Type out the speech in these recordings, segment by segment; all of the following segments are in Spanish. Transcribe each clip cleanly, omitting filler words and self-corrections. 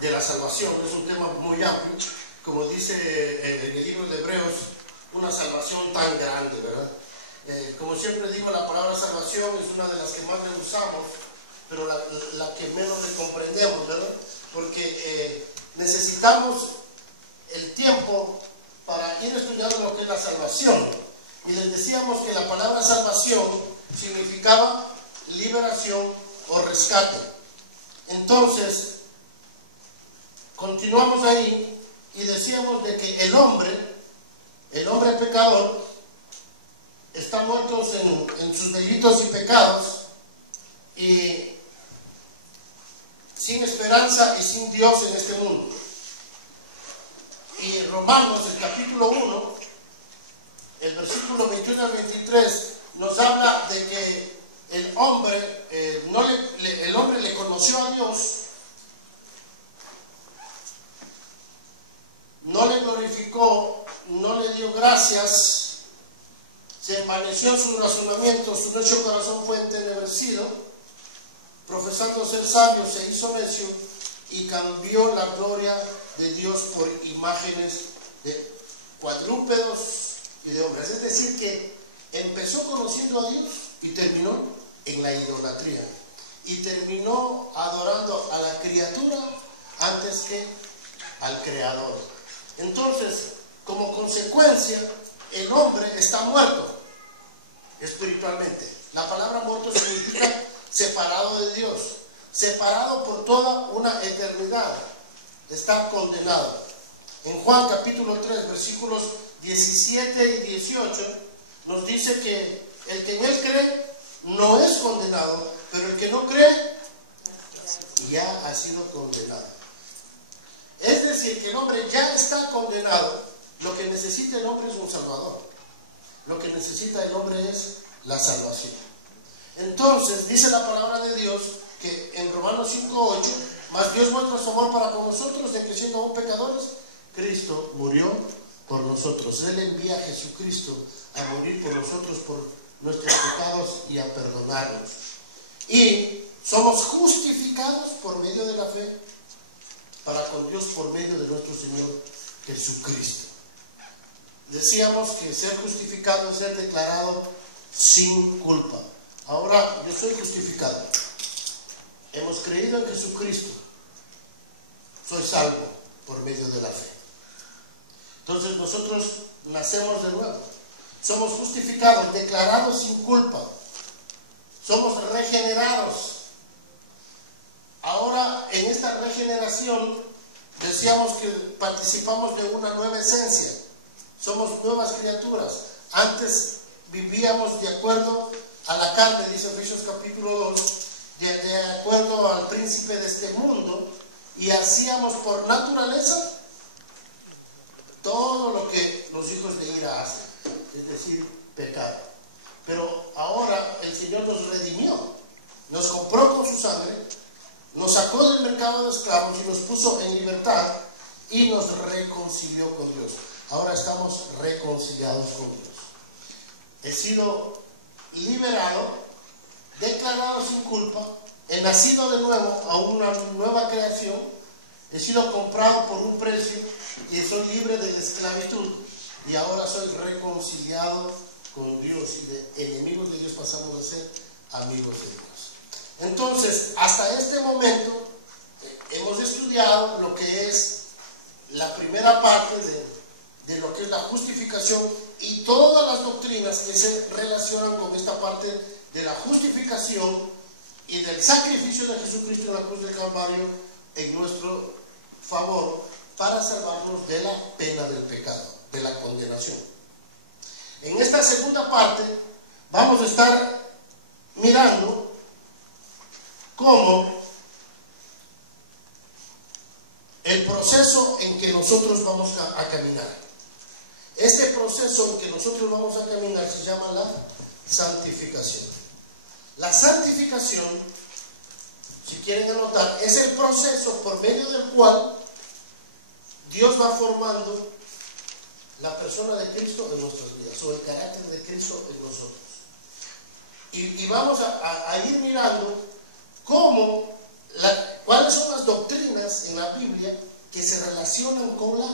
de la salvación. Es un tema muy amplio, como dice en el libro de Hebreos, una salvación tan grande, ¿verdad? Como siempre digo, la palabra salvación es una de las que más le usamos, pero la que menos le comprendemos, ¿verdad? Porque necesitamos el tiempo para ir estudiando lo que es la salvación. Y les decíamos que la palabra salvación significaba liberación o rescate. Entonces, continuamos ahí y decíamos de que el hombre pecador, está muerto en sus delitos y pecados y sin esperanza y sin Dios en este mundo. Y Romanos, el capítulo 1, el versículo 21 al 23, nos habla de que el hombre le conoció a Dios, no le glorificó, no le dio gracias, se envaneció en sus razonamientos, su necio corazón fue entenebrecido, profesando ser sabio se hizo necio y cambió la gloria de Dios por imágenes de cuadrúpedos y de hombres. Es decir, que empezó conociendo a Dios y terminó en la idolatría, y terminó adorando a la criatura antes que al Creador. Entonces, como consecuencia, el hombre está muerto espiritualmente. La palabra muerto significa separado de Dios, separado por toda una eternidad, está condenado. En Juan capítulo 3, versículos 17 y 18, nos dice que el que en él cree no es condenado, pero el que no cree ya ha sido condenado. Es decir, que el hombre ya está condenado. Lo que necesita el hombre es un salvador. Lo que necesita el hombre es la salvación. Entonces, dice la palabra de Dios que en Romanos 5:8, mas Dios muestra su amor para con nosotros, de que siendo aún pecadores, Cristo murió por nosotros. Él envía a Jesucristo a morir por nosotros, por nuestros pecados y a perdonarnos. Y somos justificados por medio de la fe para con Dios por medio de nuestro Señor Jesucristo. Decíamos que ser justificado es ser declarado sin culpa. Ahora yo soy justificado. Hemos creído en Jesucristo. Soy salvo por medio de la fe. Entonces nosotros nacemos de nuevo. Somos justificados, declarados sin culpa. Somos regenerados. Ahora en esta regeneración decíamos que participamos de una nueva esencia. Somos nuevas criaturas. Antes vivíamos de acuerdo a la carne, dice Efesios capítulo 2, de acuerdo al príncipe de este mundo, y hacíamos por naturaleza todo lo que los hijos de ira hacen, es decir, pecado. Pero ahora el Señor nos redimió, nos compró con su sangre, nos sacó del mercado de esclavos y nos puso en libertad y nos reconcilió con Dios. Ahora estamos reconciliados con Dios. He sido liberado, declarado sin culpa, he nacido de nuevo a una nueva creación, he sido comprado por un precio y soy libre de la esclavitud, y ahora soy reconciliado con Dios, y de enemigos de Dios pasamos a ser amigos de Dios. Entonces, hasta este momento hemos estudiado lo que es la primera parte de lo que es la justificación y todas las doctrinas que se relacionan con esta parte de la justificación y del sacrificio de Jesucristo en la cruz del Calvario en nuestro favor para salvarnos de la pena del pecado, de la condenación. En esta segunda parte vamos a estar mirando cómo el proceso en que nosotros vamos a caminar. Este proceso en que nosotros vamos a caminar se llama la santificación. La santificación, si quieren anotar, es el proceso por medio del cual Dios va formando la persona de Cristo en nuestras vidas, o el carácter de Cristo en nosotros. Y vamos a ir mirando cómo ¿Cuáles son las doctrinas en la Biblia que se relacionan con la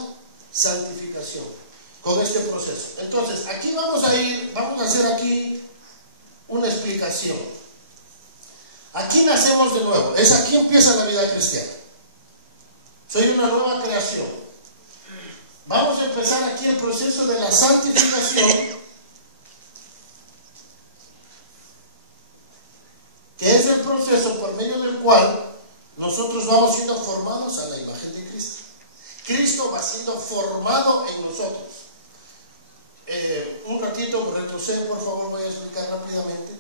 santificación, con este proceso? Entonces, aquí vamos a hacer aquí una explicación. Aquí nacemos de nuevo, aquí empieza la vida cristiana. Soy una nueva creación. Vamos a empezar aquí el proceso de la santificación, que es el proceso por medio del cual nosotros vamos siendo formados a la imagen de Cristo. Cristo va siendo formado en nosotros. Un ratito, retrocede por favor, voy a explicar rápidamente.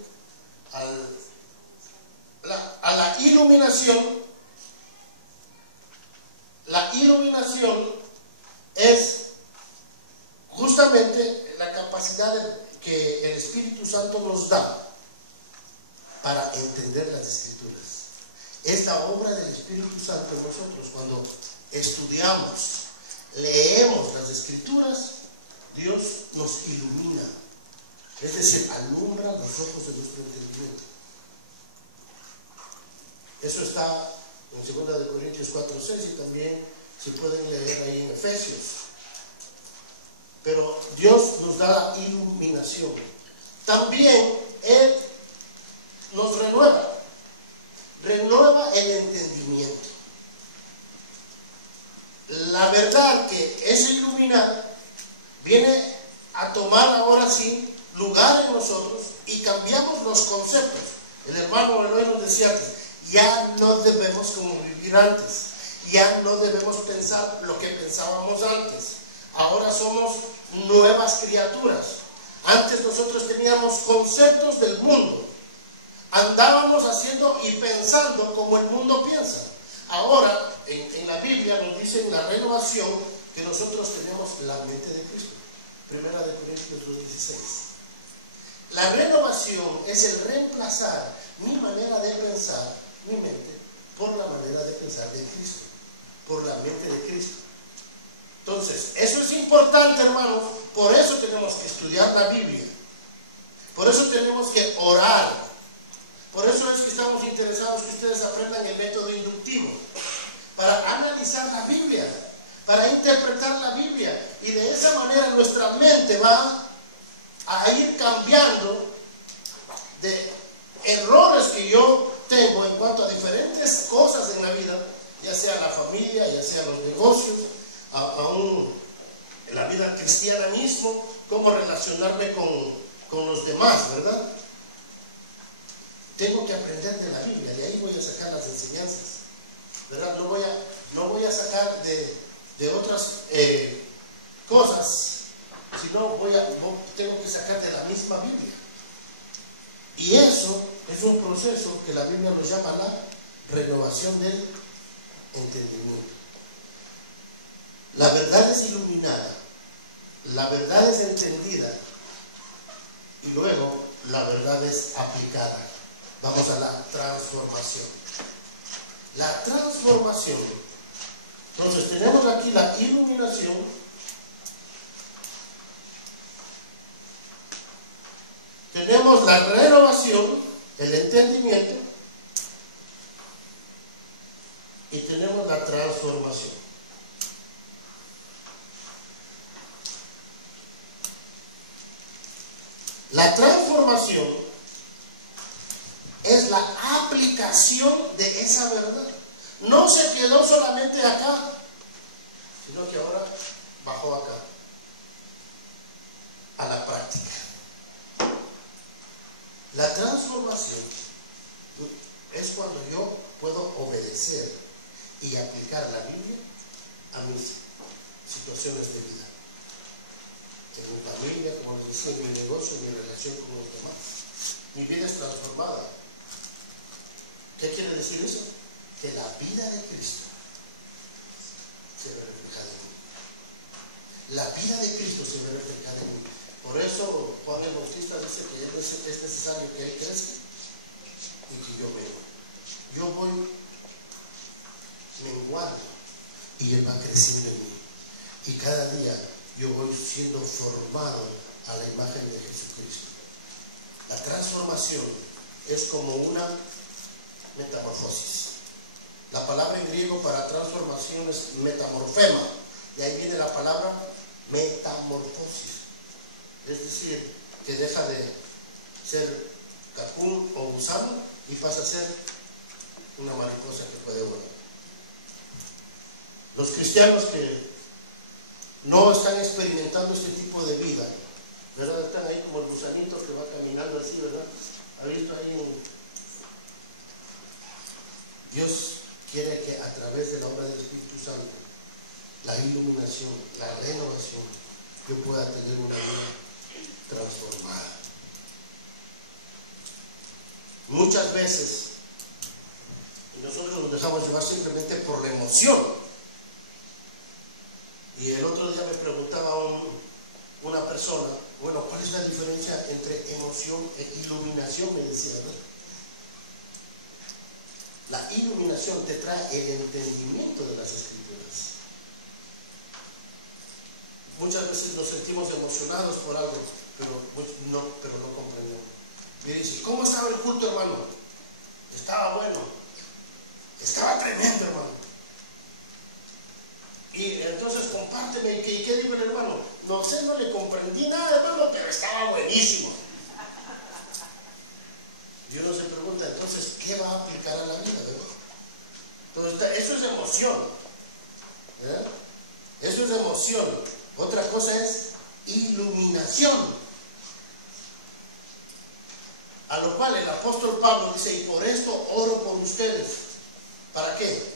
A la iluminación. La iluminación es justamente la capacidad que el Espíritu Santo nos da para entender las Escrituras. Es la obra del Espíritu Santo en nosotros. Cuando estudiamos, leemos las Escrituras, Dios nos ilumina, es decir, alumbra los ojos de nuestro entendimiento. Eso está en 2 Corintios 4:6 y también se pueden leer ahí en Efesios. Pero Dios nos da la iluminación. También Él nos renueva el entendimiento. La verdad que es iluminada viene a tomar ahora sí lugar en nosotros y cambiamos los conceptos. El hermano Eloy nos decía que ya no debemos como vivir antes, ya no debemos pensar lo que pensábamos antes. Ahora somos nuevas criaturas. Antes nosotros teníamos conceptos del mundo. Andábamos haciendo y pensando como el mundo piensa. Ahora, en la Biblia nos dice en la renovación que nosotros tenemos la mente de Cristo. 1 Corintios 2:16. La renovación es el reemplazar mi manera de pensar, mi mente, por la manera de pensar de Cristo, por la mente de Cristo. Entonces, eso es importante, hermanos. Por eso tenemos que estudiar la Biblia. Por eso tenemos que orar. Por eso es que estamos interesados que ustedes aprendan el método inductivo, para analizar la Biblia, para interpretar la Biblia, y de esa manera nuestra mente va a ir cambiando de errores que yo tengo en cuanto a diferentes cosas en la vida, ya sea la familia, ya sea los negocios, aún en la vida cristiana mismo, cómo relacionarme con los demás, ¿verdad? Tengo que aprender de la Biblia, de ahí voy a sacar las enseñanzas, ¿verdad? No voy a sacar de otras cosas, sino tengo que sacar de la misma Biblia. Y eso es un proceso que la Biblia nos llama la renovación del entendimiento. La verdad es iluminada, la verdad es entendida y luego la verdad es aplicada. Vamos a la transformación. La transformación. Entonces tenemos aquí la iluminación. Tenemos la renovación, el entendimiento. Y tenemos la transformación. La transformación es la aplicación de esa verdad. No se quedó solamente acá, sino que ahora bajó acá, a la práctica. La transformación es cuando yo puedo obedecer y aplicar la Biblia a mis situaciones de vida. En mi familia, como les decía, en mi negocio, en mi relación con los demás. Mi vida es transformada. ¿Qué quiere decir eso? Que la vida de Cristo se ve reflejada en mí. La vida de Cristo se ve reflejada en mí. Por eso Juan el Bautista dice que es necesario que Él crezca y que yo mengue. Yo voy menguando y Él va creciendo en mí. Y cada día yo voy siendo formado a la imagen de Jesucristo. La transformación es como una metamorfosis. La palabra en griego para transformación es metamorfema. De ahí viene la palabra metamorfosis. Es decir, que deja de ser cacún o gusano y pasa a ser una mariposa que puede volar. Los cristianos que no están experimentando este tipo de vida, ¿verdad? Están ahí como el gusanito que va caminando así, ¿verdad? ¿Ha visto ahí? Dios quiere que a través de la obra del Espíritu Santo, la iluminación, la renovación, yo pueda tener una vida transformada. Muchas veces nosotros nos dejamos llevar simplemente por la emoción. Y el otro día me preguntaba una persona, bueno, ¿cuál es la diferencia entre emoción e iluminación? Me decía, ¿no? La iluminación te trae el entendimiento de las Escrituras. Muchas veces nos sentimos emocionados por algo, pero no comprendemos. Me dice, ¿cómo estaba el culto, hermano? Estaba bueno, estaba tremendo, hermano. Y entonces compárteme, ¿y qué dijo el hermano? No sé, no le comprendí nada, hermano, pero estaba buenísimo. Y uno se pregunta, entonces, ¿qué va a aplicar a la vida? Entonces, eso es emoción. Eso es emoción. Otra cosa es iluminación. A lo cual el apóstol Pablo dice, y por esto oro por ustedes. ¿Para qué?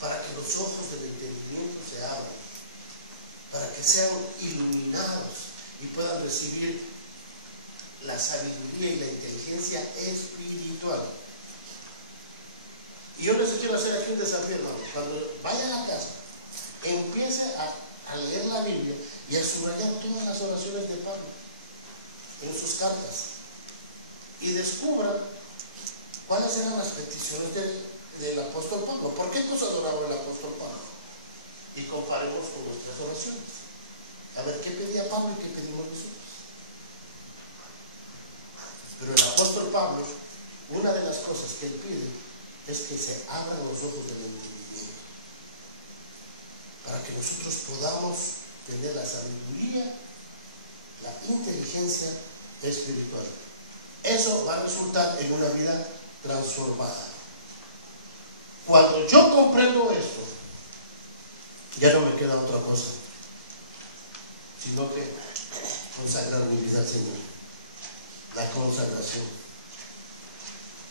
Para que los ojos del entendimiento se abran, para que sean iluminados y puedan recibir la sabiduría y la inteligencia espiritual. Y yo les quiero hacer aquí un desafío, hermanos. Cuando vaya a la casa, empiece a leer la Biblia y a subrayar todas las oraciones de Pablo en sus cartas y descubran cuáles eran las peticiones del apóstol Pablo. ¿Por qué nos adoraba el apóstol Pablo? Y comparemos con nuestras oraciones. A ver qué pedía Pablo y qué pedimos nosotros. Pero el apóstol Pablo, una de las cosas que él pide es que se abran los ojos del entendimiento, para que nosotros podamos tener la sabiduría, la inteligencia espiritual. Eso va a resultar en una vida transformada. Cuando yo comprendo esto, ya no me queda otra cosa, sino que consagrar mi vida al Señor. La consagración.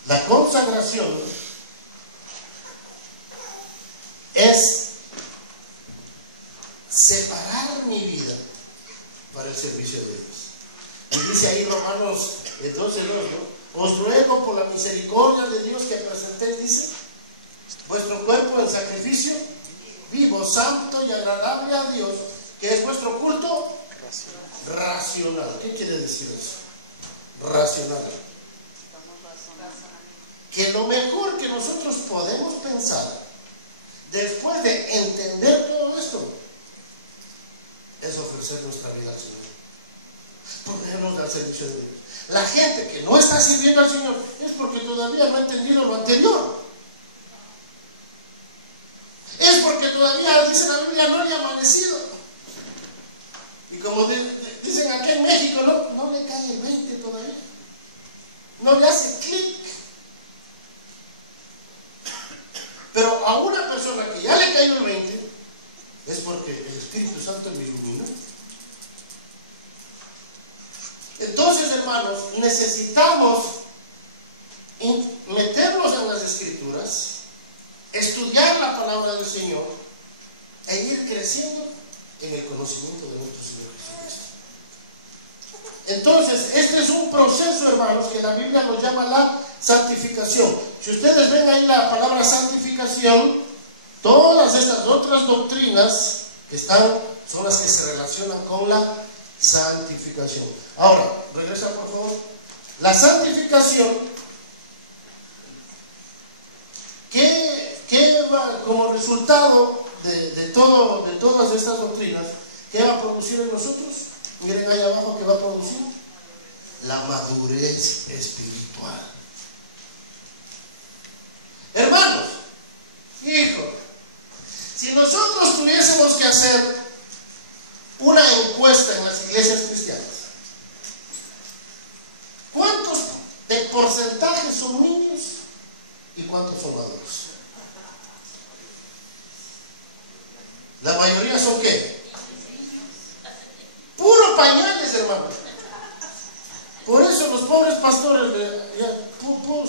La consagración es separar mi vida para el servicio de Dios. Y dice ahí Romanos 12:2, ¿no? Os ruego por la misericordia de Dios que presentéis, dice, vuestro cuerpo en sacrificio vivo, santo y agradable a Dios, que es vuestro culto racional. ¿Qué quiere decir eso? Racional. Que lo mejor que nosotros podemos pensar después de entender todo esto es ofrecer nuestra vida al Señor, ponernos al servicio de Dios. La gente que no está sirviendo al Señor es porque todavía no ha entendido lo anterior. Es porque todavía, dice la Biblia, no le ha amanecido. Y como dicen aquí en México, no le cae el 20 todavía. No le hace clic. Pero a una persona que ya le cayó el 20, es porque el Espíritu Santo me iluminó. Entonces, hermanos, necesitamos meternos en las Escrituras, estudiar la palabra del Señor e ir creciendo en el conocimiento de nuestro Señor Jesucristo. Entonces, este es un proceso, hermanos, que la Biblia nos llama la santificación. Si ustedes ven ahí la palabra santificación, todas estas otras doctrinas que están son las que se relacionan con la santificación. Ahora, regresa por favor. La santificación, ¿qué va como resultado de todas estas doctrinas? ¿Qué va a producir en nosotros? Miren ahí abajo, ¿qué va a producir? La madurez espiritual. Hermanos, hijo, si nosotros tuviésemos que hacer una encuesta en las iglesias cristianas, ¿cuántos de porcentaje son niños y cuántos son adultos? La mayoría son ¿qué? Puro pañales, hermano. Por eso los pobres pastores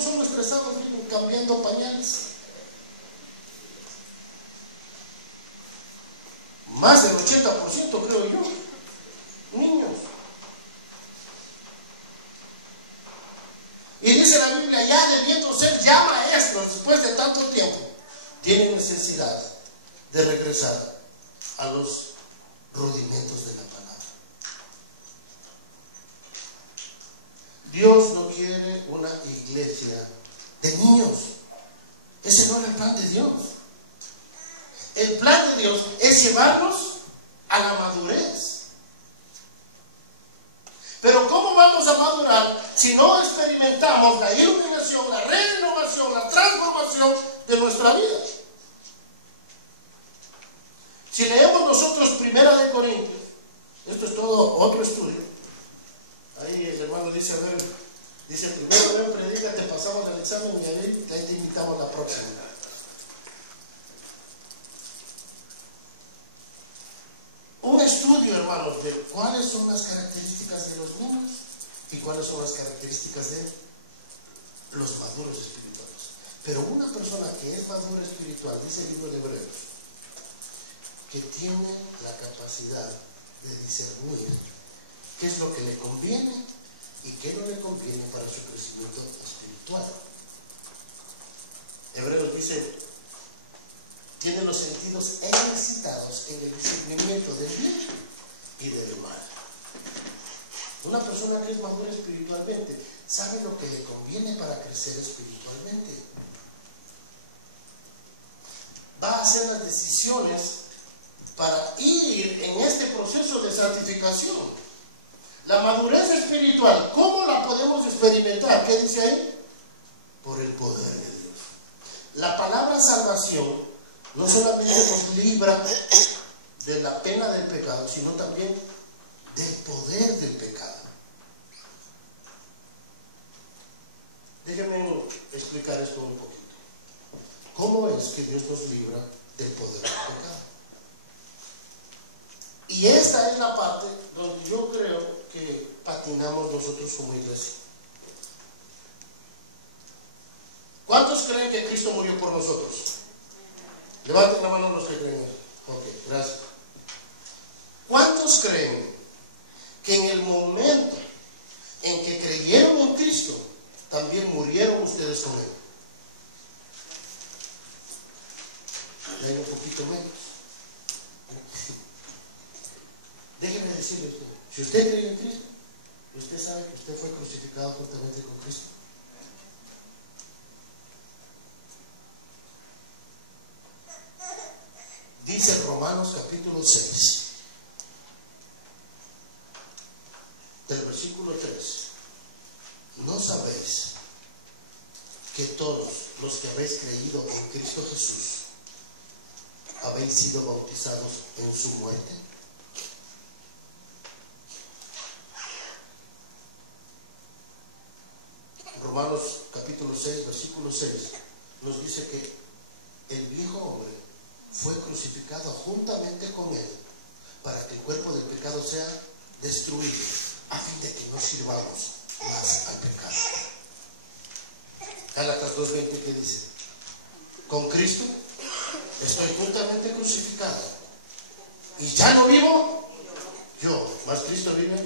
son estresados, vienen cambiando pañales. Más del 80% creo yo, niños. Y dice la Biblia, ya debiendo ser ya maestros después de tanto tiempo, tienen necesidad de regresar a los rudimentos de la palabra. Dios no quiere una iglesia de niños. Ese no era el plan de Dios. El plan de Dios es llevarlos a la madurez. Pero ¿cómo vamos a madurar si no experimentamos la iluminación, la renovación, la transformación de nuestra vida? Si leemos nosotros Primera de Corintios, esto es todo otro estudio. Ahí el hermano dice, a ver, dice, primero ven, predica, te pasamos el examen y ahí te invitamos la próxima. Un estudio, hermanos, de cuáles son las características de los niños y cuáles son las características de los maduros espirituales. Pero una persona que es madura espiritual, dice el libro de Hebreos, que tiene la capacidad de discernir qué es lo que le conviene y qué no le conviene para su crecimiento espiritual. Hebreos dice, tiene los sentidos ejercitados en el discernimiento del bien y del mal. Una persona que es madura espiritualmente sabe lo que le conviene para crecer espiritualmente. Va a hacer las decisiones para ir en este proceso de santificación. La madurez espiritual, ¿cómo la podemos experimentar? ¿Qué dice ahí? Por el poder de Dios. La palabra salvación no solamente nos libra de la pena del pecado, sino también del poder del pecado. Déjenme explicar esto un poquito. ¿Cómo es que Dios nos libra del poder del pecado? Y esta es la parte donde yo creo que patinamos nosotros como iglesia. ¿Cuántos creen que Cristo murió por nosotros? Levanten la mano los que creen. Ok, gracias. ¿Cuántos creen que en el momento en que creyeron en Cristo, también murieron ustedes con Él? Hay un poquito menos. Déjeme decirle esto. Si usted cree en Cristo, usted sabe que usted fue crucificado juntamente con Cristo. Dice Romanos capítulo 6, del versículo 3. ¿No sabéis que todos los que habéis creído en Cristo Jesús habéis sido bautizados en su muerte? Romanos capítulo 6, versículo 6 nos dice que el viejo hombre fue crucificado juntamente con él para que el cuerpo del pecado sea destruido, a fin de que no sirvamos más al pecado. Gálatas 2:20, ¿qué dice? Con Cristo estoy juntamente crucificado y ya no vivo yo, mas Cristo vive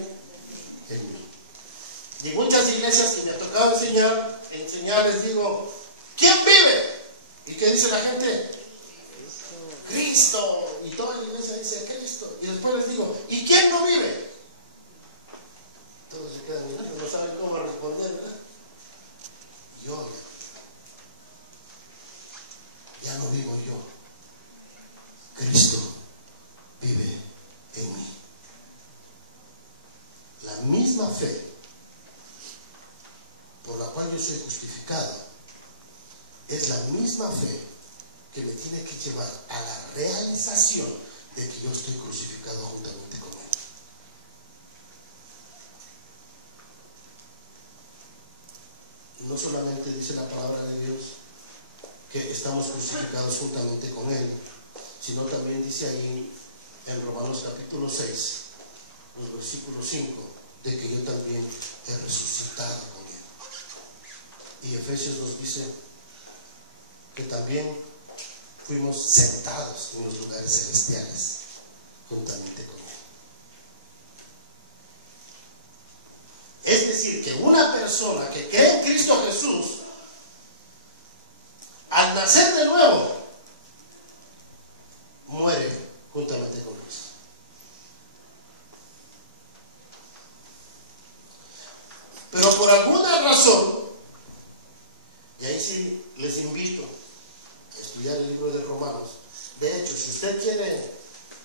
en mí. Y muchas iglesias que me ha tocado enseñar les digo, ¿quién vive? ¿Y qué dice la gente? Cristo. Y toda la iglesia dice Cristo. Y después les digo, ¿y quién no vive? Todos se quedan mirando, no saben cómo responder, ¿verdad? Yo ya no vivo yo. Cristo vive en mí. La misma fe por la cual yo soy justificado es la misma misma fe que me tiene que llevar a la realización de que yo estoy crucificado juntamente con Él. No solamente dice la palabra de Dios que estamos crucificados juntamente con Él, sino también dice ahí en Romanos capítulo 6, los versículos 5, de que yo también he resucitado con Él. Y Efesios nos dice que también fuimos sentados en los lugares celestiales juntamente con Él. Es decir, que una persona que cree en Cristo Jesús, al nacer de nuevo, muere juntamente con Cristo. Pero por alguna razón, y ahí sí les invito a estudiar el libro de Romanos. De hecho, si usted quiere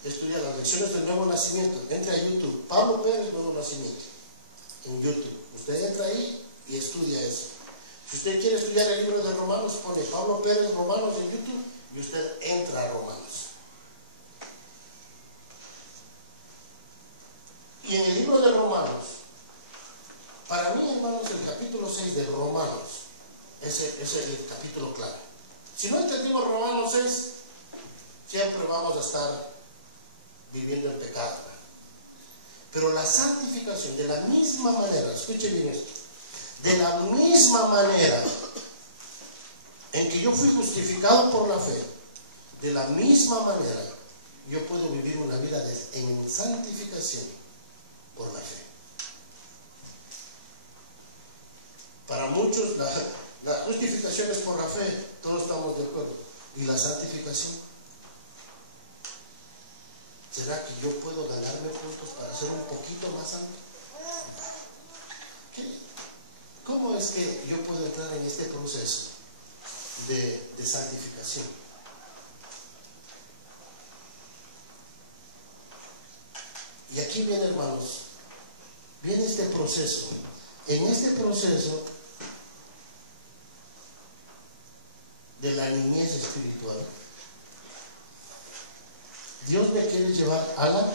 estudiar las lecciones del Nuevo Nacimiento, entre a YouTube, Pablo Pérez, Nuevo Nacimiento, en YouTube. Usted entra ahí y estudia eso. Si usted quiere estudiar el libro de Romanos, pone Pablo Pérez Romanos en YouTube y usted entra a Romanos. Y en el libro de Romanos, para mí, hermanos, el capítulo 6 de Romanos ese es el capítulo clave. Si no entendimos Romanos 6, siempre vamos a estar viviendo en pecado. Pero la santificación, de la misma manera, escuche bien esto, de la misma manera en que yo fui justificado por la fe, de la misma manera yo puedo vivir una vida en santificación por la fe. Para muchos la justificación es por la fe, todos estamos de acuerdo. ¿Y la santificación? ¿Será que yo puedo ganarme puntos para ser un poquito más santo? ¿Cómo es que yo puedo entrar en este proceso de santificación? Y aquí viene, hermanos, viene este proceso. En este proceso de la niñez espiritual, Dios me quiere llevar a la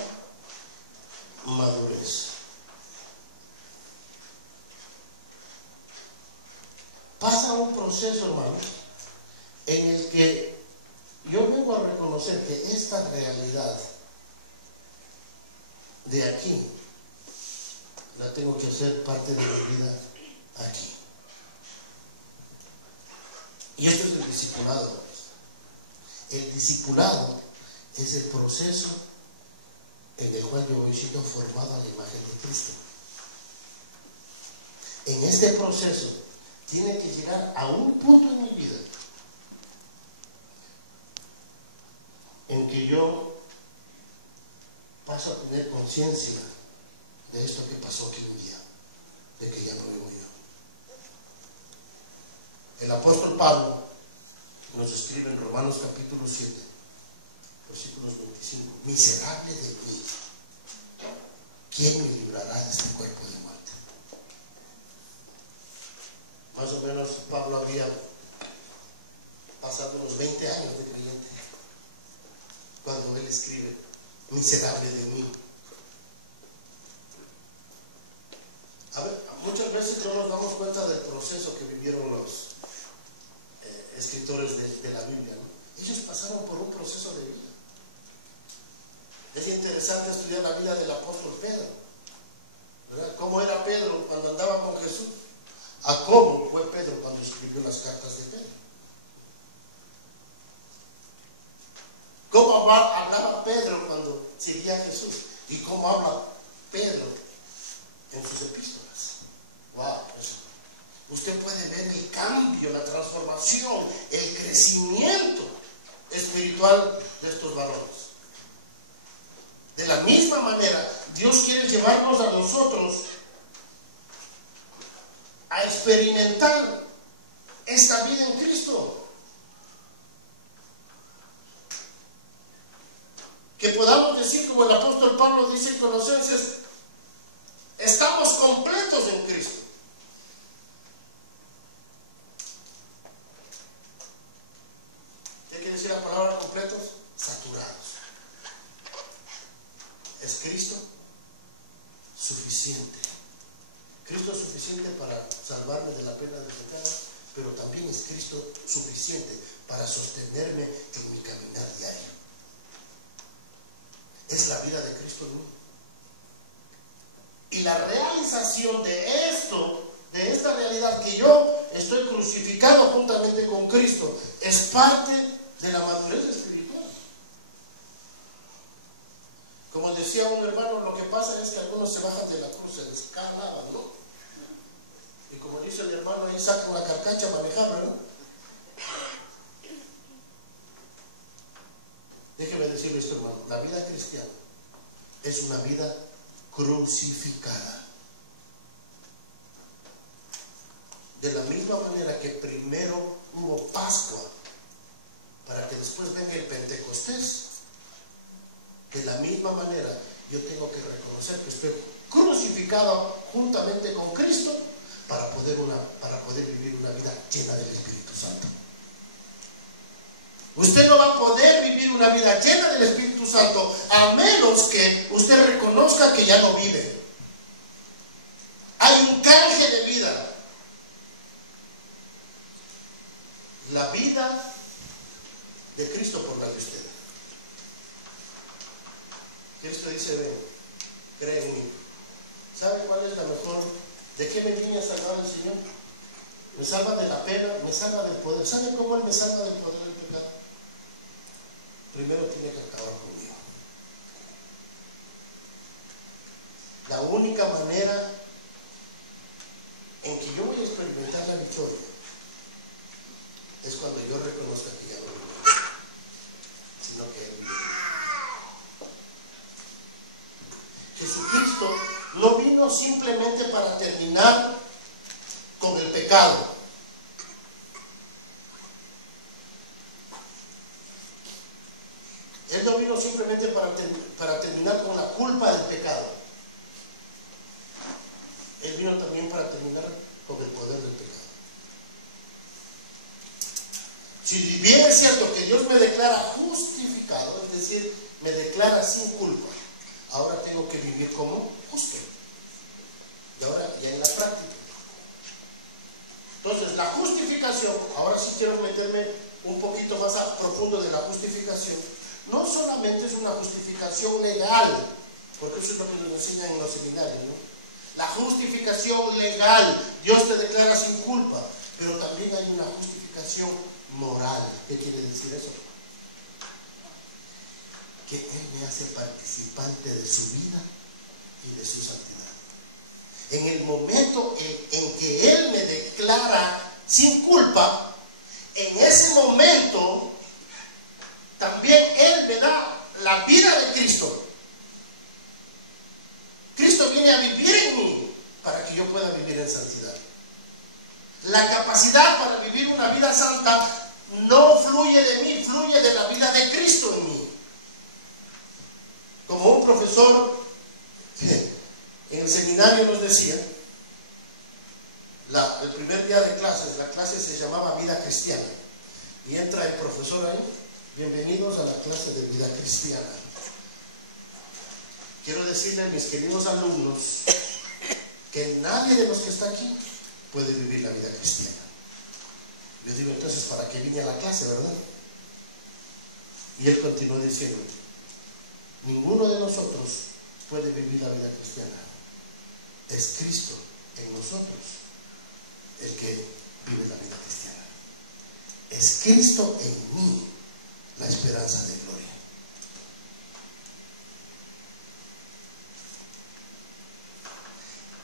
madurez. Pasa un proceso, hermanos, en el que yo vengo a reconocer que esta realidad de aquí la tengo que hacer parte de mi vida aquí. Y esto es el discipulado. El discipulado es el proceso en el cual yo voy siendo formado a la imagen de Cristo. En este proceso tiene que llegar a un punto en mi vida en que yo paso a tener conciencia de esto que pasó aquí un día, de que ya no vivo yo. El apóstol Pablo nos escribe en Romanos capítulo 7, versículos 25: miserable de mí, ¿quién me librará de este cuerpo de muerte? Más o menos Pablo había pasado unos 20 años de creyente cuando él escribe: miserable de mí. A ver, muchas veces no nos damos cuenta del proceso que vivieron los escritores de la Biblia, ¿no? Ellos pasaron por un proceso de vida. Es interesante estudiar la vida del apóstol Pedro, ¿verdad? ¿Cómo era Pedro cuando andaba con Jesús? ¿A cómo fue Pedro cuando escribió las cartas de Pedro? ¿Cómo hablaba Pedro cuando seguía a Jesús? ¿Y cómo habla Pedro en sus epístolas? ¡Wow! Usted puede ver el cambio, la transformación, el crecimiento espiritual de estos varones. De la misma manera, Dios quiere llevarnos a nosotros a experimentar esta vida en Cristo. Que podamos decir, como el apóstol Pablo dice en Colosenses, estamos completos en Cristo. saturados. ¿Es Cristo suficiente? Cristo es suficiente para salvarme de la pena del pecado, pero también es Cristo suficiente para sostenerme en mi caminar diario. Es la vida de Cristo en mí. Y la realización de esto, de esta realidad que yo estoy crucificado juntamente con Cristo, es parte de la madurez espiritual. Como decía un hermano, lo que pasa es que algunos se bajan de la cruz, se descalaban, ¿no? Y como dice el hermano, ahí sacan la carcacha a manejar, ¿verdad? Déjeme decirle esto, hermano, la vida cristiana es una vida crucificada. De la misma manera que primero hubo Pascua para que después venga el Pentecostés, de la misma manera yo tengo que reconocer que estoy crucificado juntamente con Cristo para poder vivir una vida llena del Espíritu Santo. Usted no va a poder vivir una vida llena del Espíritu Santo a menos que usted reconozca que ya no vive. Hay un canje de vida. La vida de Cristo por la de usted. Cristo dice, ven, cree en mí. ¿Sabe cuál es la mejor? ¿De qué me viene a salvar el Señor? Me salva de la pena, me salva del poder. ¿Sabe cómo Él me salva del poder del pecado? Primero tiene que acabar conmigo. La única manera en que yo voy a experimentar la victoria es cuando yo reconozca que ya no vivo, sino que Él vive. Jesucristo no vino simplemente para terminar con el pecado. Él no vino simplemente para terminar con la culpa del pecado. Él vino también para terminar con el poder del pecado. Si bien es cierto que Dios me declara justificado, es decir, me declara sin culpa, ahora tengo que vivir como justo. Y ahora ya en la práctica. Entonces, la justificación, ahora sí quiero meterme un poquito más a profundo de la justificación. No solamente es una justificación legal, porque eso es lo que nos enseñan en los seminarios, ¿no? La justificación legal, Dios te declara sin culpa, pero también hay una justificación moral. ¿Qué quiere decir eso? Que Él me hace participante de su vida y de su santidad. En el momento en que Él me declara sin culpa, en ese momento también Él me da la vida de Cristo. Cristo viene a vivir en mí para que yo pueda vivir en santidad. La capacidad para vivir una vida santa no fluye de mí, fluye de la vida de Cristo en mí. Como un profesor en el seminario nos decía, el primer día de clases, la clase se llamaba Vida Cristiana, y entra el profesor ahí: bienvenidos a la clase de vida cristiana. Quiero decirles, mis queridos alumnos, que nadie de los que está aquí puede vivir la vida cristiana. Yo digo, entonces, ¿para qué vine a la clase, verdad? Y él continuó diciendo, ninguno de nosotros puede vivir la vida cristiana. Es Cristo en nosotros el que vive la vida cristiana. Es Cristo en mí la esperanza de gloria.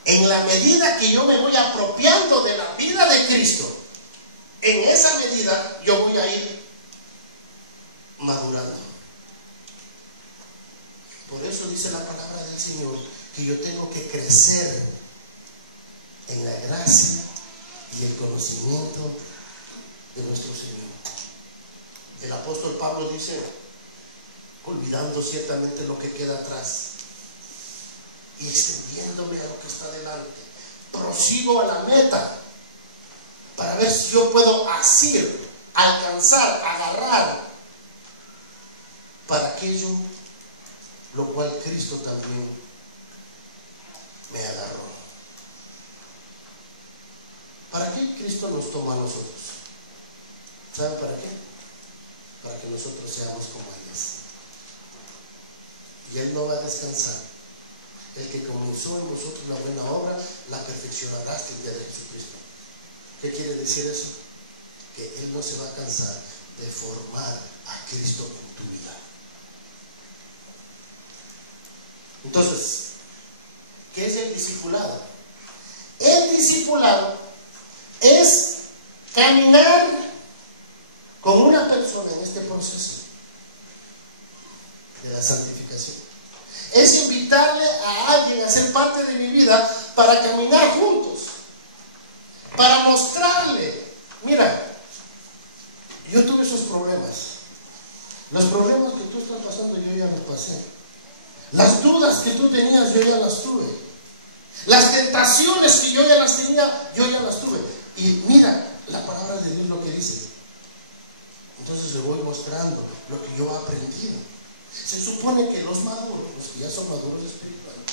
En la medida que yo me voy apropiando de la vida de Cristo, en esa medida yo voy a ir madurando. Por eso dice la palabra del Señor que yo tengo que crecer en la gracia y el conocimiento de nuestro Señor. El apóstol Pablo dice, olvidando ciertamente lo que queda atrás y extendiéndome a lo que está delante, prosigo a la meta para ver si yo puedo asir, alcanzar, agarrar para aquello lo cual Cristo también me agarró. ¿Para qué Cristo nos toma a nosotros? ¿Saben para qué? Para que nosotros seamos como Él es. Y Él no va a descansar. El que comenzó en vosotros la buena obra, la perfeccionará hasta el día de Jesucristo. ¿Qué quiere decir eso? Que Él no se va a cansar de formar a Cristo en tu vida. Entonces, ¿qué es el discipulado? El discipulado es caminar con una persona en este proceso de la santificación. Es invitarle a alguien a ser parte de mi vida para caminar juntos, para mostrarle, mira, yo tuve esos problemas. Los problemas que tú estás pasando yo ya los pasé. Las dudas que tú tenías yo ya las tuve. Las tentaciones que yo ya las tenía, yo ya las tuve. Y mira la palabra de Dios lo que dice. Entonces le voy mostrando lo que yo he aprendido. Se supone que los maduros, los que ya son maduros espiritualmente,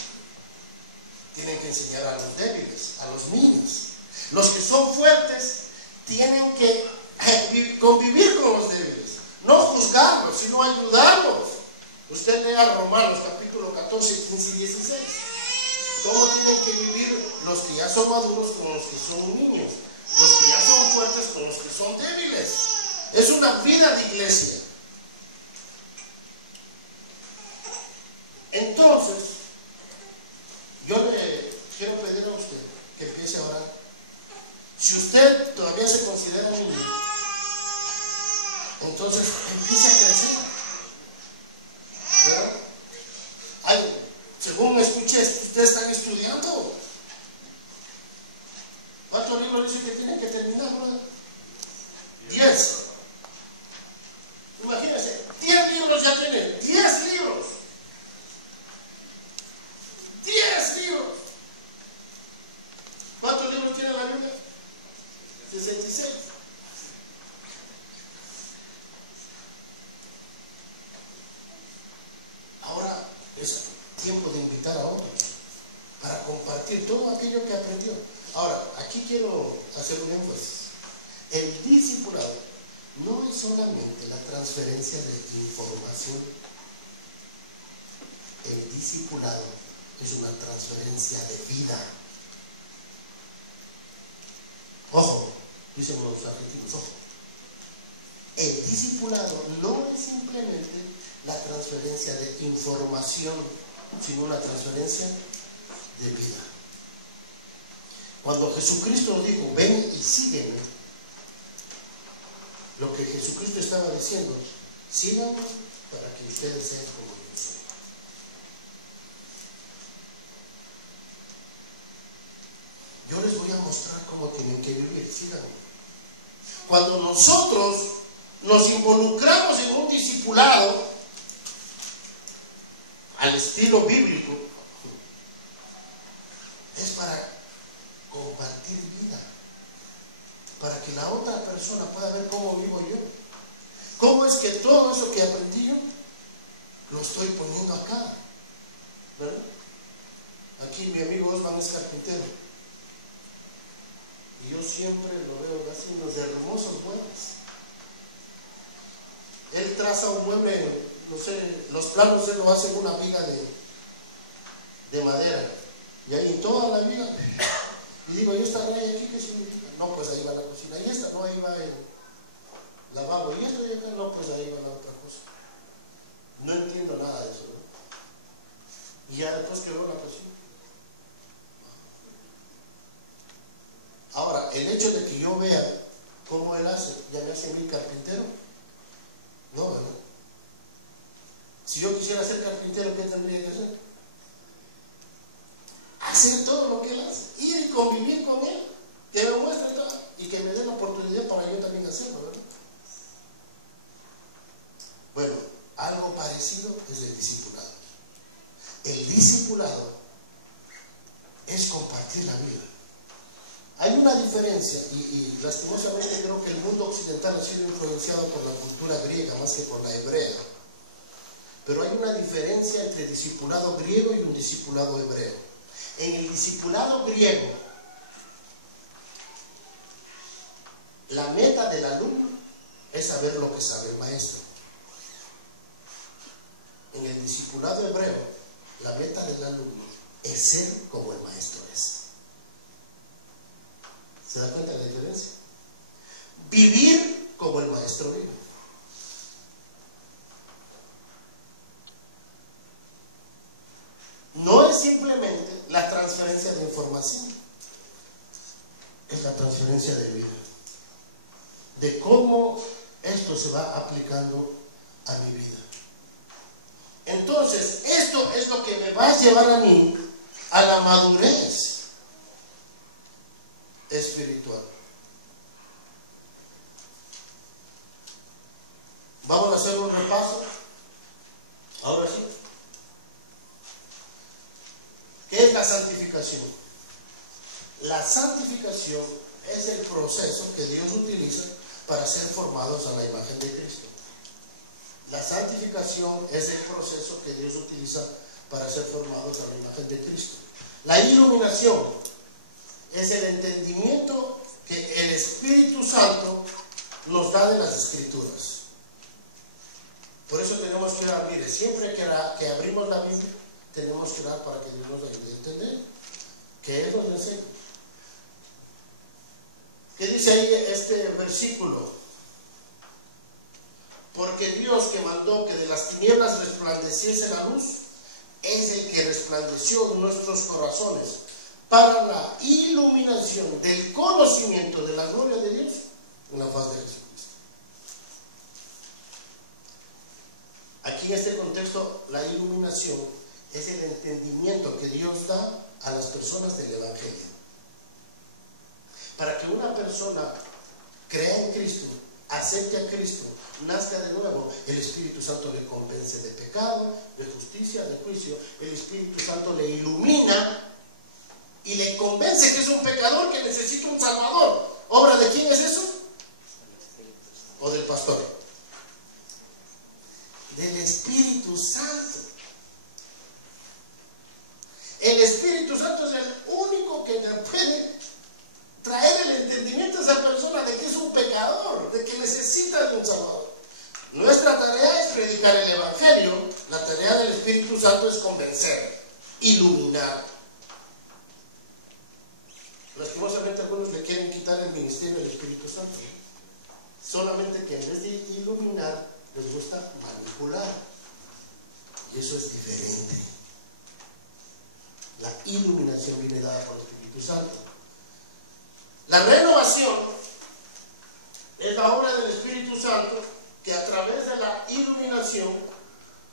tienen que enseñar a los débiles, a los niños. Los que son fuertes tienen que convivir con los débiles, no juzgarlos, sino ayudarlos. Usted lea Romanos capítulo 14, 15 y 16. ¿Cómo tienen que vivir los que ya son maduros con los que son niños? Los que ya son fuertes con los que son débiles. Es una vida de iglesia. Entonces, yo le quiero pedir a usted que empiece a orar. Si usted todavía se considera niño, entonces empiece a crecer. ¿Verdad? Según escuché, ustedes están estudiando. ¿Cuántos libros dicen que tienen que terminar, brother? 10. Imagínense, 10 libros ya tienen. 10 libros. 10 libros. ¿Cuántos libros tiene la Biblia? 66. Ahora es tiempo de invitar a otros para compartir todo aquello que aprendió. Ahora, aquí quiero hacer un énfasis. El discipulado no es solamente la transferencia de información. El discipulado es una transferencia de vida. Ojo, dicen los argentinos, ojo. El discipulado no es simplemente la transferencia de información, sino una transferencia de vida. Cuando Jesucristo dijo, ven y sígueme, lo que Jesucristo estaba diciendo, síganme para que ustedes sean como yo soy. Yo les voy a mostrar cómo tienen que vivir, síganme. Cuando nosotros nos involucramos en un discipulado al estilo bíblico, es para compartir vida, para que la otra persona pueda ver cómo vivo yo, cómo es que todo eso que aprendí yo lo estoy poniendo acá, ¿verdad? Aquí mi amigo Osman es carpintero y yo siempre lo veo así, unos hermosos muebles. Él traza un mueble, no sé, los planos él lo hace en una viga de madera. Y ahí toda la viga. Y digo, ¿y esta raya aquí qué significa? No, pues ahí va la cocina. Y esta, no, ahí va el lavabo. Y esto de acá, no, pues ahí va la otra cosa. No entiendo nada de eso, ¿no? Y ya después que veo la cocina. Ahora, el hecho de que yo vea cómo él hace, ya me hace mi carpintero. No, ¿verdad? Si yo quisiera ser carpintero, ¿qué tendría que hacer? Hacer todo lo que él hace, ir y convivir con él, que me muestre todo y que me dé la oportunidad para yo también hacerlo, ¿verdad? Bueno, algo parecido es el discipulado. El discipulado es compartir la vida. Hay una diferencia, y lastimosamente creo que el mundo occidental ha sido influenciado por la cultura griega más que por la hebrea. Pero hay una diferencia entre discipulado griego y un discipulado hebreo. En el discipulado griego, la meta del alumno es saber lo que sabe el maestro. En el discipulado hebreo, la meta del alumno es ser como el maestro es. ¿Se da cuenta de la diferencia? Vivir como el maestro vive. No es simplemente la transferencia de información, es la transferencia de vida, de cómo esto se va aplicando a mi vida. Entonces, esto es lo que me va a llevar a mí a la madurez espiritual. Vamos a hacer un repaso. Ahora sí. ¿Qué es la santificación? La santificación es el proceso que Dios utiliza para ser formados a la imagen de Cristo. La santificación es el proceso que Dios utiliza para ser formados a la imagen de Cristo. La iluminación es el entendimiento que el Espíritu Santo nos da de las Escrituras. Por eso tenemos que orar. Mire, siempre que abrimos la Biblia, tenemos que orar para que Dios nos ayude a entender, que Él nos enseñe. ¿Qué dice ahí este versículo? Porque Dios, que mandó que de las tinieblas resplandeciese la luz, es el que resplandeció en nuestros corazones para la iluminación del conocimiento de la gloria de Dios en la faz de Jesucristo. Aquí en este contexto, la iluminación es el entendimiento que Dios da a las personas del Evangelio. Para que una persona crea en Cristo, acepte a Cristo, nazca de nuevo, el Espíritu Santo le convence de pecado, de justicia, de juicio. El Espíritu Santo le ilumina y le convence que es un pecador, que necesita un Salvador. ¿Obra de quién es eso? ¿O del pastor? Del Espíritu Santo. El Espíritu Santo es el único que le puede traer el entendimiento a esa persona de que es un pecador, de que necesita de un Salvador. Nuestra tarea es predicar el Evangelio. La tarea del Espíritu Santo es convencer, iluminar. Lastimosamente algunos le quieren quitar el ministerio del Espíritu Santo, solamente que en vez de iluminar les gusta manipular, y eso es diferente. La iluminación viene dada por el Espíritu Santo. La renovación es la obra del Espíritu Santo, que a través de la iluminación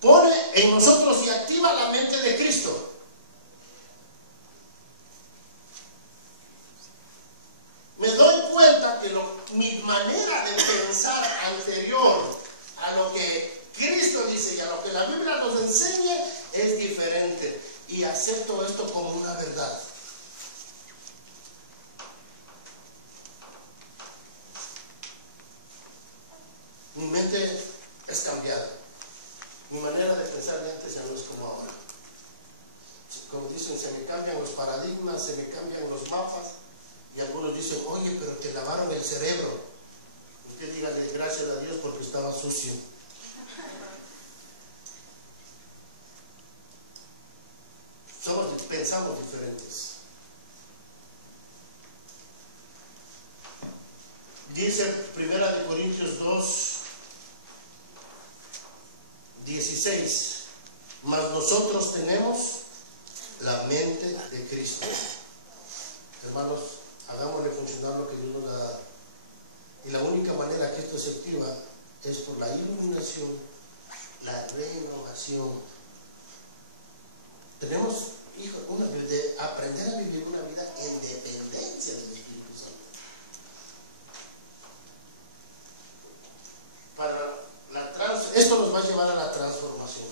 pone en nosotros y activa la mente de Cristo. Me doy cuenta que mi manera de pensar anterior a lo que Cristo dice y a lo que la Biblia nos enseña es diferente, y acepto esto como una verdad. Mi mente es cambiada. Mi manera de pensar de antes ya no es como ahora. Como dicen, se me cambian los paradigmas, se me cambian los mapas. Y algunos dicen, oye, pero te lavaron el cerebro. Usted dígale gracias a Dios porque estaba sucio. Pensamos diferentes. Dice 1 Corintios 2:16, mas nosotros tenemos la mente de Cristo. Hermanos, hagámosle funcionar lo que Dios nos ha dado. Y la única manera que esto se activa es por la iluminación, la renovación. Tenemos, hijo, de aprender a vivir una vida en dependencia del Espíritu Santo. Esto nos va a llevar a la transformación.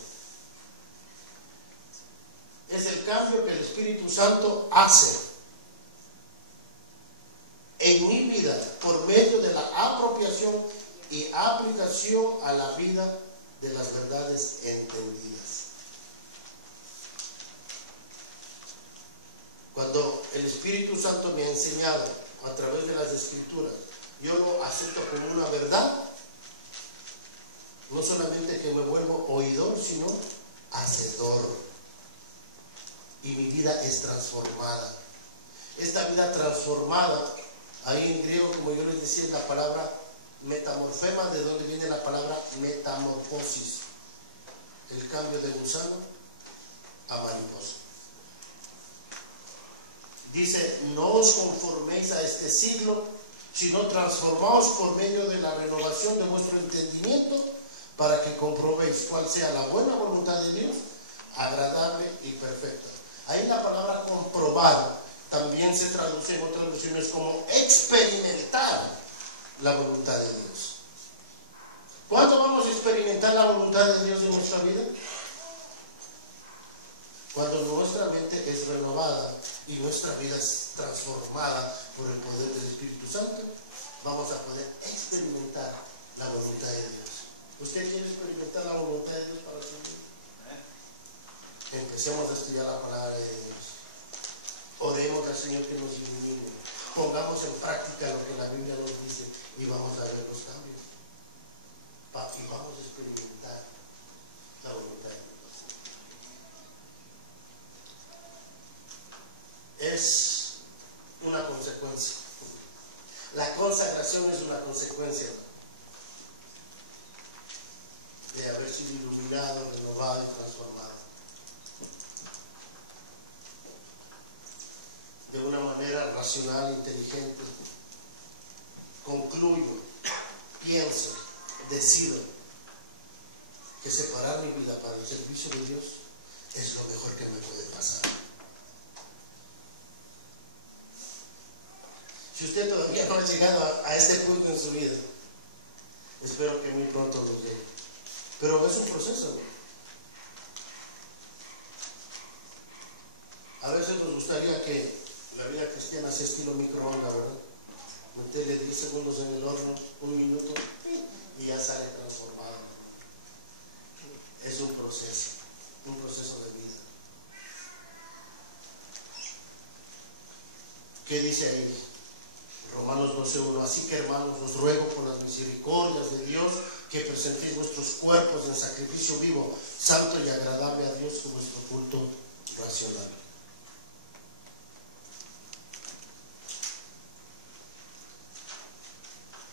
Es el cambio que el Espíritu Santo hace en mi vida por medio de la apropiación y aplicación a la vida de las verdades entendidas. Espíritu Santo me ha enseñado a través de las Escrituras, yo lo acepto como una verdad, no solamente que me vuelvo oidor, sino hacedor. Y mi vida es transformada. Esta vida transformada, ahí en griego, como yo les decía, es la palabra metamorfema, de donde viene la palabra metamorfosis, el cambio de gusano a mariposa. Dice, no os conforméis a este siglo, sino transformaos por medio de la renovación de vuestro entendimiento, para que comprobéis cuál sea la buena voluntad de Dios, agradable y perfecta. Ahí la palabra comprobar también se traduce en otras versiones como experimentar la voluntad de Dios. ¿Cuándo vamos a experimentar la voluntad de Dios en nuestra vida? Cuando nuestra mente es renovada y nuestra vida es transformada por el poder del Espíritu Santo, vamos a poder experimentar la voluntad de Dios. ¿Usted quiere experimentar la voluntad de Dios para su vida? Empecemos a estudiar la palabra de Dios. Oremos al Señor que nos ilumine. Pongamos en práctica lo que la Biblia nos dice y vamos a ver los cambios. Y vamos a experimentar la voluntad de Dios. Es una consecuencia. La consagración es una consecuencia de haber sido iluminado, renovado y transformado. De una manera racional, inteligente, concluyo, pienso, decido que separar mi vida para el servicio de Dios es lo mejor que me puede pasar. Si usted todavía no ha llegado a este punto en su vida, espero que muy pronto lo llegue. Pero es un proceso. A veces nos gustaría que la vida cristiana sea estilo microondas, ¿verdad? Meterle 10 segundos en el horno, 1 minuto, y ya sale transformado. Es un proceso de vida. ¿Qué dice ahí? Romanos 12:1. Así que, hermanos, os ruego por las misericordias de Dios que presentéis vuestros cuerpos en sacrificio vivo, santo y agradable a Dios, con vuestro culto racional.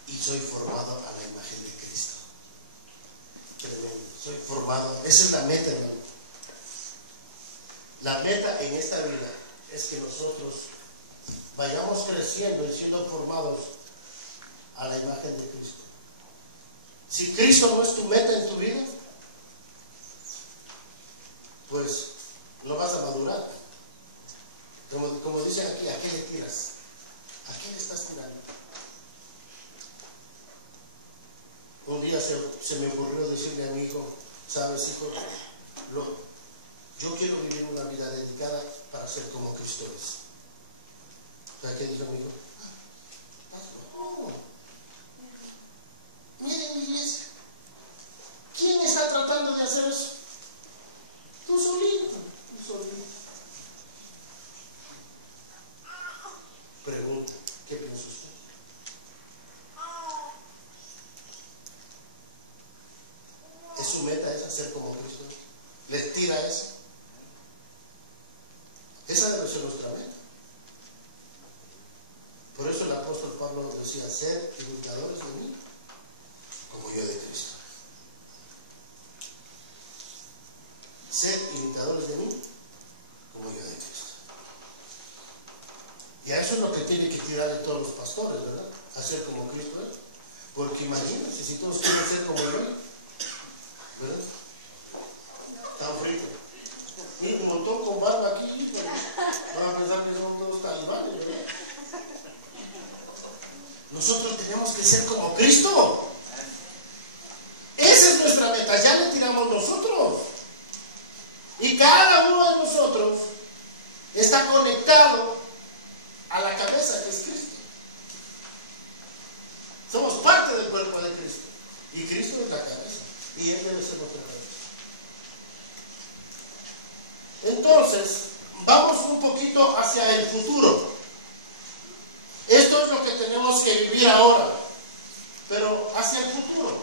Y soy formado a la imagen de Cristo. Tremendo. Soy formado. Esa es la meta, hermano. La meta en esta vida es que nosotros vayamos creciendo y siendo formados a la imagen de Cristo. Si Cristo no es tu meta en tu vida, pues no vas a madurar. Como dicen aquí, ¿a qué le tiras? ¿A qué le estás tirando? Un día se me ocurrió decirle a mi hijo, sabes, hijo, yo quiero vivir una vida dedicada para ser como Cristo es. ¿Sabes qué dijo mi hijo? Oh, miren mi iglesia, ¿quién está tratando de hacer eso? Tú solito. Pregunta, ¿qué piensa usted? ¿Es su meta esa, ser como Cristo? ¿Le tira eso? Esa debe ser nuestra meta. Por eso el apóstol Pablo nos decía, ser imitadores de mí, como yo de Cristo. Ser imitadores de mí, como yo de Cristo. Y a eso es lo que tiene que tirarle todos los pastores, ¿verdad? A ser como Cristo es. Porque imagínense, si todos quieren ser como yo, ¿verdad? Tan frito. Mira, un montón con barba aquí, pero van a pensar que son todos talibanes, ¿verdad? Nosotros tenemos que ser como Cristo. Esa es nuestra meta, ya le tiramos nosotros. Y cada uno de nosotros está conectado a la cabeza que es Cristo. Somos parte del cuerpo de Cristo. Y Cristo es la cabeza. Y Él debe ser nuestra cabeza. Entonces, vamos un poquito hacia el futuro. Esto es lo que tenemos que vivir ahora, pero hacia el futuro.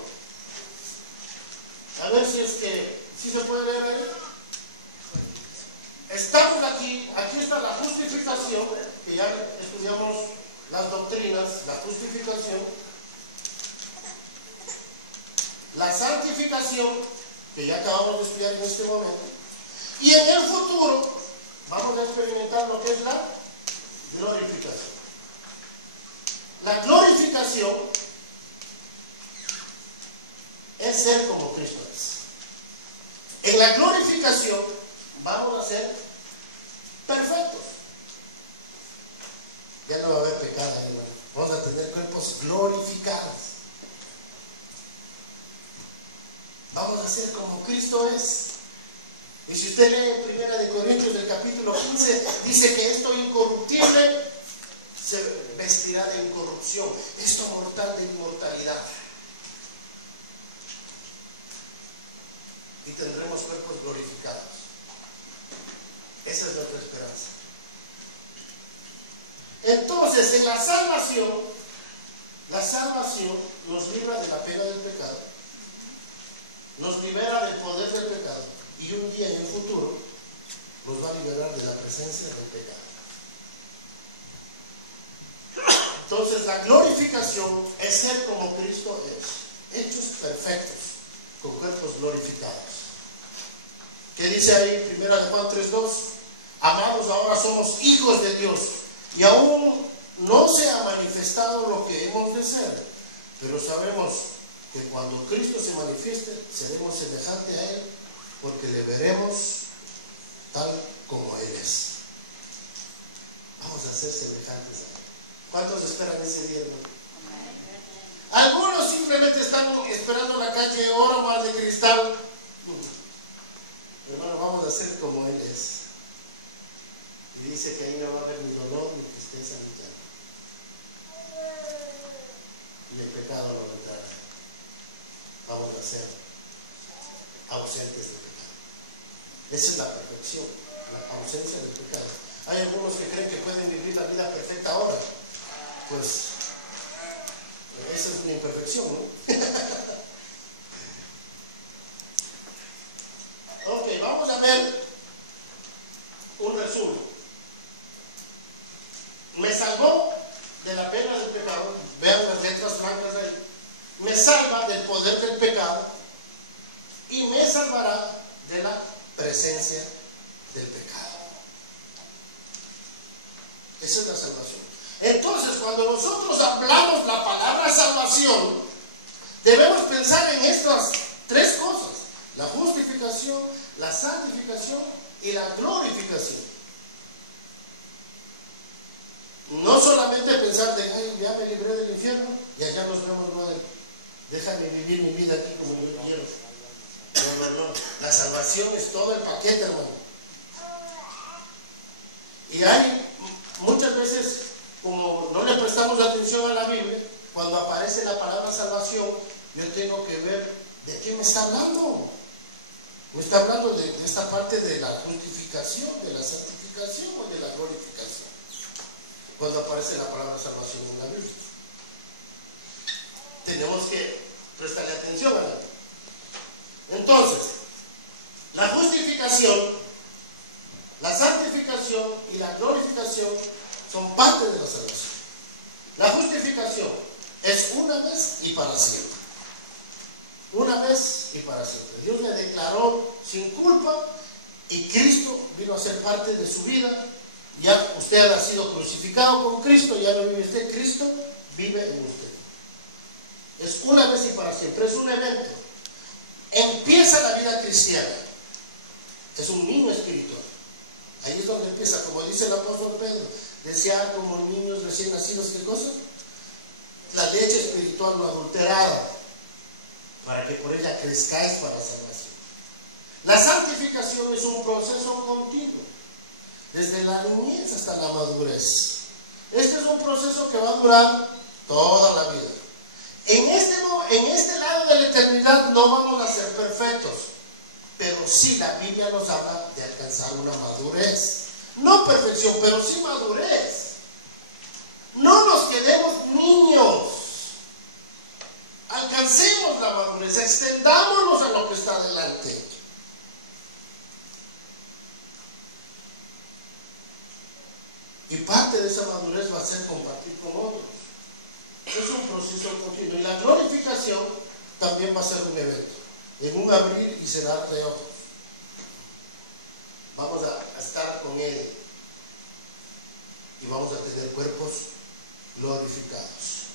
A ver si se puede leer ahí. Estamos aquí está la justificación, que ya estudiamos las doctrinas, la justificación, la santificación, que ya acabamos de estudiar en este momento, y en el futuro vamos a experimentar lo que es la glorificación. La glorificación es ser como Cristo es. En la glorificación vamos a ser perfectos. Ya no va a haber pecado ahí, hermano. Vamos a tener cuerpos glorificados. Vamos a ser como Cristo es. Y si usted lee en 1 de Corintios del capítulo 15, dice que esto incorruptible se vestirá de incorrupción, esto mortal de inmortalidad. Y tendremos cuerpos glorificados. Esa es nuestra esperanza. Entonces, en la salvación nos libra de la pena del pecado, nos libera del poder del pecado, y un día en el futuro nos va a liberar de la presencia del pecado. Entonces, la glorificación es ser como Cristo es, hechos perfectos, con cuerpos glorificados. ¿Qué dice ahí 1 de Juan 3:2? Amados, ahora somos hijos de Dios, y aún no se ha manifestado lo que hemos de ser, pero sabemos que cuando Cristo se manifieste, seremos semejantes a Él, porque le veremos tal como Él es. Vamos a ser semejantes a Él. ¿Cuántos esperan ese día, hermano? Algunos simplemente están esperando la calle de oro más de cristal. Hermano, vamos a ser como Él es. Y dice que ahí no va a haber ni dolor, ni tristeza, ni llanto. Y el pecado no vendrá. Vamos a ser ausentes del pecado. Esa es la perfección, la ausencia del pecado. Hay algunos que creen que pueden vivir la vida perfecta ahora. Pues esa es una imperfección, ¿no? Ok, vamos a ver un resumen. Me salvó de la pena del pecado. Vean las letras blancas ahí. Me salva del poder del pecado y me salvará de la presencia del pecado. Esa es la salvación. Entonces, cuando nosotros hablamos la palabra salvación, debemos pensar en estas tres cosas: la justificación, la santificación y la glorificación. No solamente pensar de, ay, ya me libré del infierno y allá nos vemos luego. Déjame vivir mi vida aquí como yo quiero. No. La salvación es todo el paquete, hermano. Y hay muchas veces, como no le prestamos atención a la Biblia, cuando aparece la palabra salvación, yo tengo que ver de qué me está hablando. Me está hablando de esta parte de la justificación, de la santificación o de la glorificación. Cuando aparece la palabra salvación en la Biblia, tenemos que prestarle atención a la. Entonces, la justificación, la santificación y la glorificación son parte de la salvación. La justificación es una vez y para siempre. Una vez y para siempre. Dios le declaró sin culpa y Cristo vino a ser parte de su vida. Ya usted ha sido crucificado con Cristo, ya no vive usted, Cristo vive en usted. Es una vez y para siempre, es un evento. Empieza la vida cristiana. Es un niño espiritual. Ahí es donde empieza, como dice el apóstol Pedro, desear como niños recién nacidos, ¿qué cosa? La leche espiritual no adulterada, para que por ella crezcáis para salvación. La santificación es un proceso continuo, desde la niñez hasta la madurez. Este es un proceso que va a durar toda la vida. En este lado de la eternidad no vamos a ser perfectos, pero sí la Biblia nos habla de alcanzar una madurez. No perfección, pero sí madurez. No nos quedemos niños. Alcancemos la madurez, extendámonos a lo que está delante. Y parte de esa madurez va a ser compartir con otros. Es un proceso continuo. Y la glorificación también va a ser un evento, en un abrir y cerrar de ojos. Vamos a estar con Él y vamos a tener cuerpos glorificados.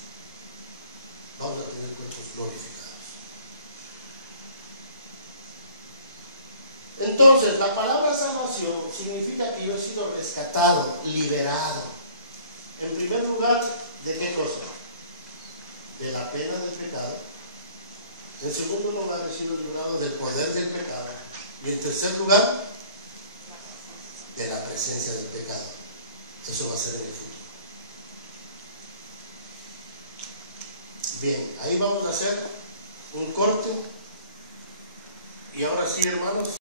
Vamos a tener cuerpos glorificados. Entonces, la palabra salvación significa que yo he sido rescatado, liberado. En primer lugar, ¿de qué cosa? De la pena del pecado. En segundo lugar, he sido librado del poder del pecado. Y en tercer lugar, de la presencia del pecado. Eso va a ser en el futuro. Bien, ahí vamos a hacer un corte. Y ahora sí, hermanos.